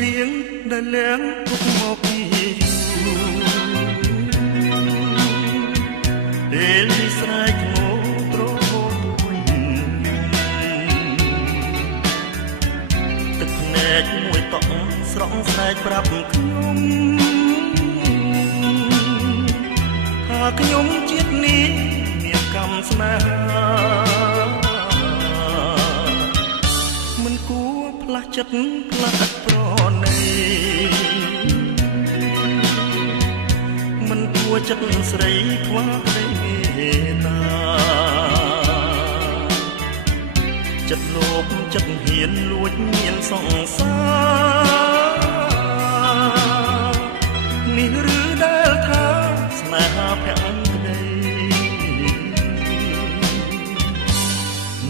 រៀងដែលលៀងទុកមកពីពេលនេះស្រែកមកត្រវិញទឹកភ្នែកមួយតក់ស្រក់ស្រែកប្រាប់ខ្ញុំថាខ្ញុំជាតិនេះមានកម្មស្នេហាមិនគួរផ្លាស់ចិត្តផ្លាស់ប្រណីមិនគួរចិត្តស្រីខ្វះក្តីមេត្តាចិត្តលោភចិត្តហ៊ានលួចមានសង្សារនេះឬដែលថាស្នេហាភក្តី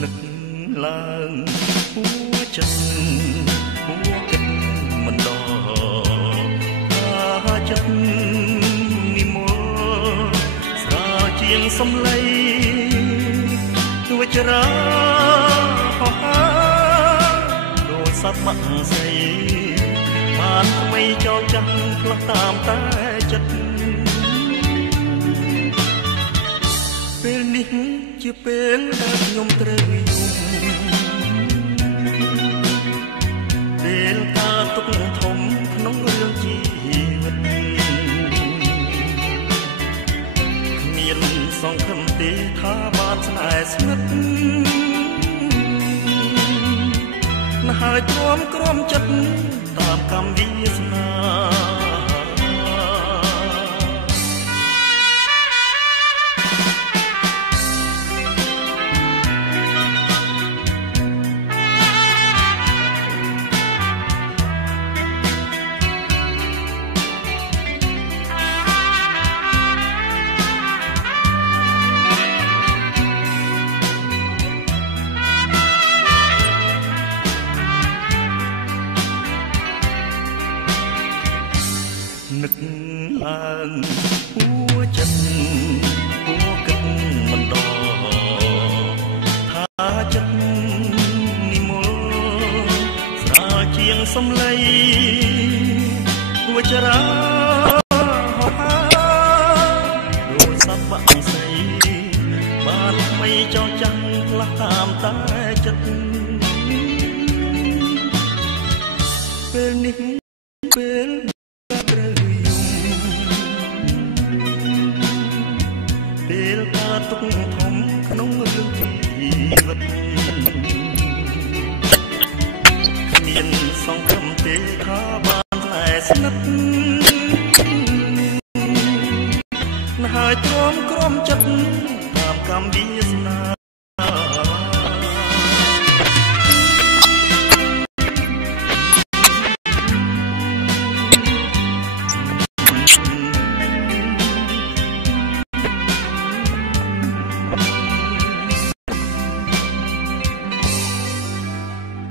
នឹកឡើងពួចិត្តពួគិតមិនដល់ថាចិត្តនិមលស្រាលជាងសំឡេងទួចរាហោហាដូចសត្វបាក់ស្រីបានថ្មីចោលចាំផ្លាស់តាមតែចិត្តពេលនេះជាពេលដែលខ្ញុំត្រូវយំពេលការទុកធំក្នុងរឿងជីវិតគ្មានសង្ឃឹមទេថាបានស្នេហ៍ស្និទ្ធណាស់ហើយទ្រាំក្រំចិត្តតាមកម្មវាសនានឹកឡើងពួចិត្តពួគិតមិនដល់ថាចិត្តនិមលស្រាលជាងសំឡេងទួចរាហោហាដូចសត្វបាក់ស្រីបានថ្មីចោលចាំផ្លាស់តាមតែចិត្តពេលនេះពេលពេលការទុកធំក្នុងរឿងជីវិតគ្មានសង្ឃឹមទេថាបានតែស្និទ្ធណាស់ហើយទ្រាំក្រំចិត្តតាមកម្មវា